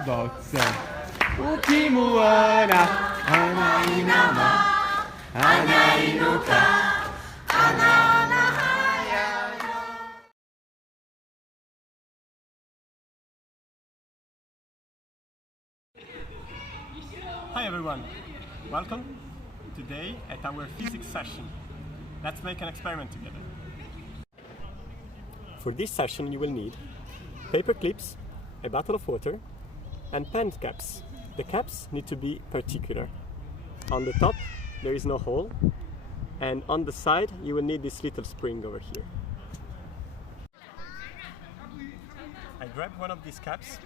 bozze. Ukimuana, anainama, anainuka, ananahaya. Hi everyone, welcome today at our physics session. Let's make an experiment together. For this session you will need paper clips, a bottle of water, and pen caps. The caps need to be particular. On the top there is no hole, and on the side you will need this little spring over here. I grab one of these caps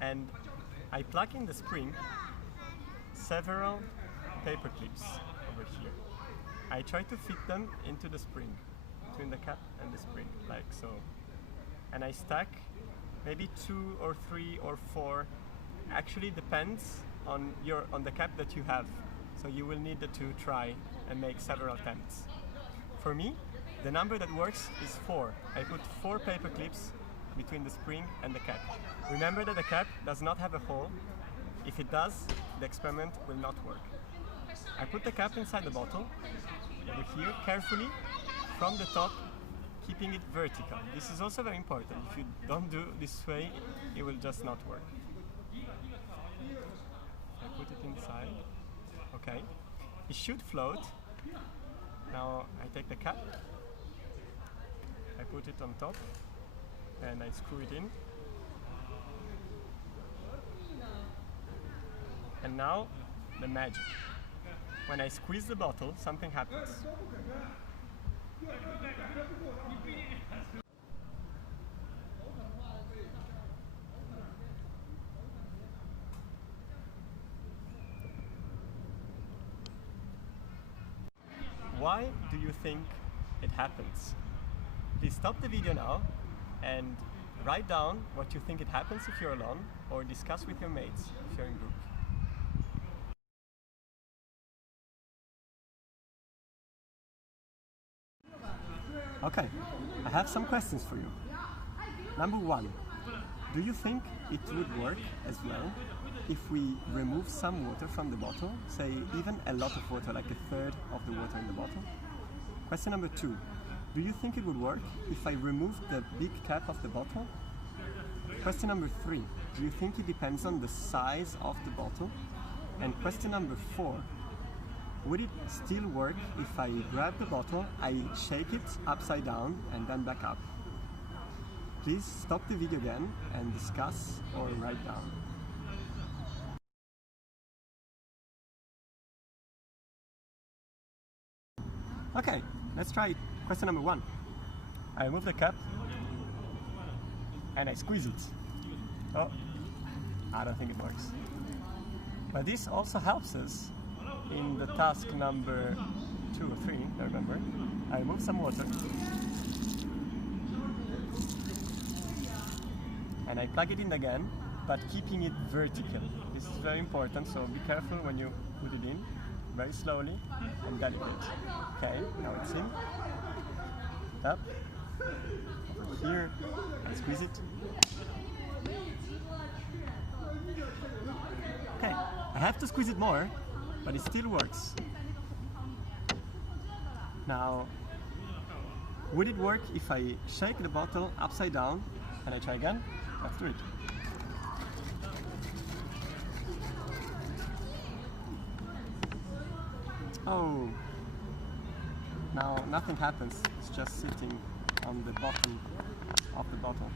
and I plug in the spring several paper clips over here. I try to fit them into the spring, between the cap and the spring, like so. And I stack maybe 2 or 3 or 4. Actually depends on the cap that you have. So you will need to try and make several attempts. For me, the number that works is 4. I put 4 paper clips between the spring and the cap. Remember that the cap does not have a hole. If it does, the experiment will not work. I put the cap inside the bottle, over here, carefully, from the top, keeping it vertical. This is also very important. If you don't do this way, it will just not work. I put it inside. Okay. It should float. Now I take the cap, I put it on top, and I screw it in. And now, the magic. When I squeeze the bottle, something happens. Why do you think it happens? Please stop the video now and write down what you think it happens if you're alone, or discuss with your mates if you're in group. Okay, I have some questions for you. Number 1, do you think it would work as well if we remove some water from the bottle, say even a lot of water, like 1/3 of the water in the bottle? Question number 2, do you think it would work if I removed the big cap of the bottle? Question number 3, do you think it depends on the size of the bottle? And question number 4, would it still work if I grab the bottle, I shake it upside down and then back up? Please stop the video again and discuss or write down. Okay, let's try question number 1. I remove the cap and I squeeze it. Oh, I don't think it works. But this also helps us in the task number 2 or 3, I remember. I remove some water and I plug it in again, but keeping it vertical. This is very important, so be careful when you put it in, very slowly and delicate. Okay, now it's in. Up, over here, and squeeze it. Okay, I have to squeeze it more, but it still works. Now, would it work if I shake the bottle upside down and I try again? Let's do it. Oh, now nothing happens, it's just sitting on the bottom of the bottle.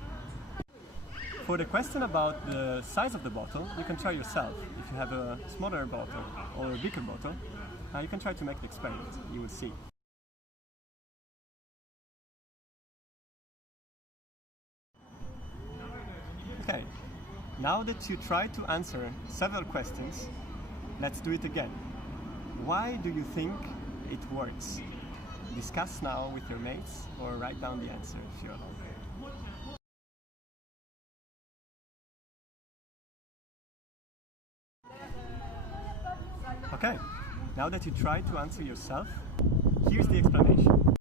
For the question about the size of the bottle, you can try yourself. If you have a smaller bottle or a bigger bottle, you can try to make the experiment, you will see. Okay, now that you tried to answer several questions, let's do it again. Why do you think it works? Discuss now with your mates or write down the answer if you're alone. Okay, now that you tried to answer yourself, here's the explanation.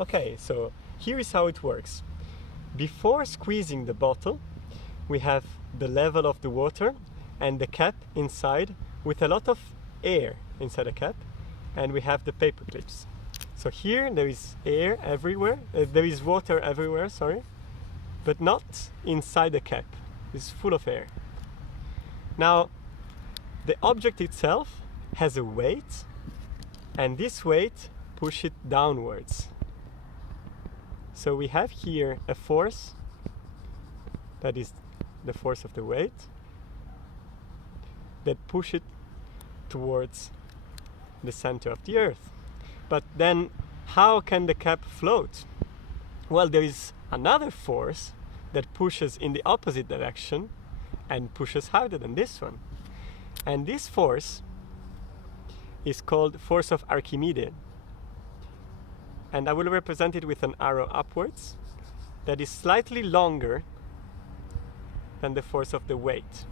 Okay, so here is how it works. Before squeezing the bottle, we have the level of the water and the cap inside with a lot of air inside the cap, and we have the paper clips. So here there is air everywhere, there is water everywhere, sorry, but not inside the cap. It's full of air. Now, the object itself has a weight, and this weight pushes it downwards. So we have here a force, that is the force of the weight, that pushes it towards the center of the Earth. But then how can the cap float? Well, there is another force that pushes in the opposite direction and pushes harder than this one. And this force is called force of Archimedes. And I will represent it with an arrow upwards that is slightly longer than the force of the weight.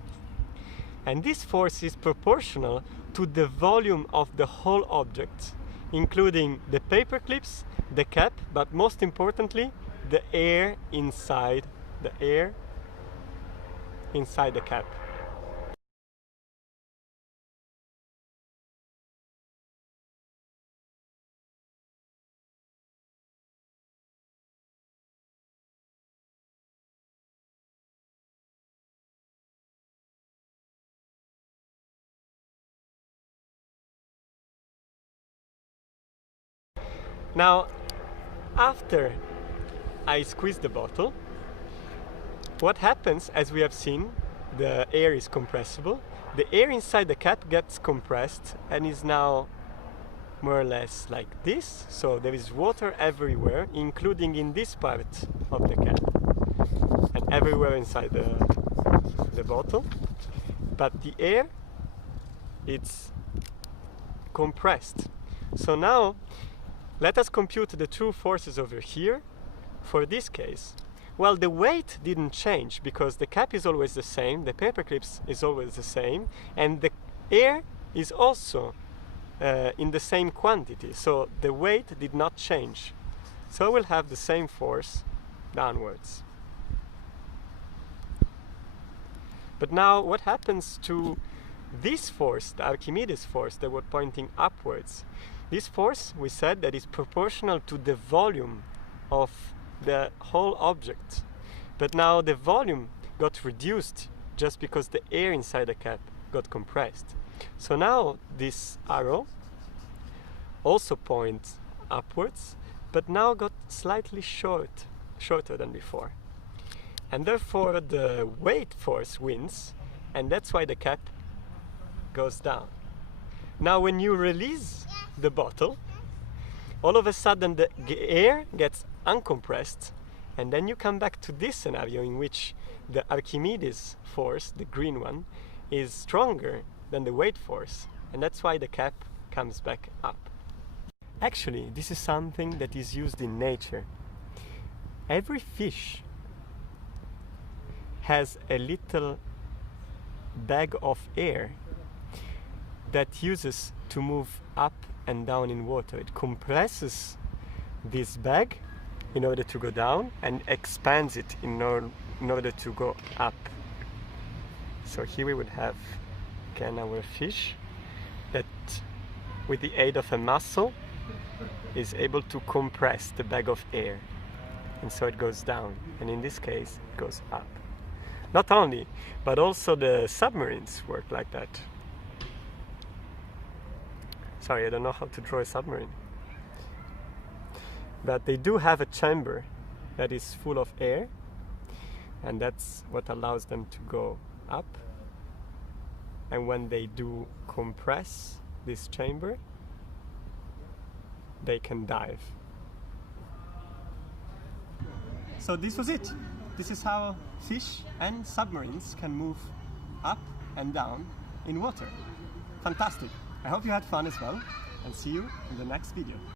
And this force is proportional to the volume of the whole object, including the paper clips, the cap, but most importantly, the air inside the cap. Now, after I squeeze the bottle, what happens, as we have seen, the air is compressible. The air inside the cap gets compressed and is now more or less like this. So there is water everywhere, including in this part of the cap and everywhere inside the bottle. But the air, it's compressed. So now, let us compute the two forces over here for this case. Well, the weight didn't change because the cap is always the same, the paper clips is always the same, and the air is also in the same quantity, so the weight did not change. So we'll have the same force downwards. But now what happens to this force, the Archimedes force that we're pointing upwards? This force, we said, that is proportional to the volume of the whole object. But now the volume got reduced just because the air inside the cap got compressed. So now this arrow also points upwards, but now got slightly shorter than before. And therefore the weight force wins, and that's why the cap goes down. Now when you release the bottle, all of a sudden the air gets uncompressed, and then you come back to this scenario in which the Archimedes force, the green one, is stronger than the weight force, and that's why the cap comes back up. Actually, this is something that is used in nature. Every fish has a little bag of air that uses to move up and down in water. It compresses this bag in order to go down and expands it in order to go up. So here we would have again our fish that with the aid of a muscle is able to compress the bag of air, and so it goes down, and in this case it goes up. Not only, but also the submarines work like that. Sorry, I don't know how to draw a submarine. But they do have a chamber that is full of air, and that's what allows them to go up. And when they do compress this chamber, they can dive. So this was it. This is how fish and submarines can move up and down in water. Fantastic. I hope you had fun as well, and see you in the next video.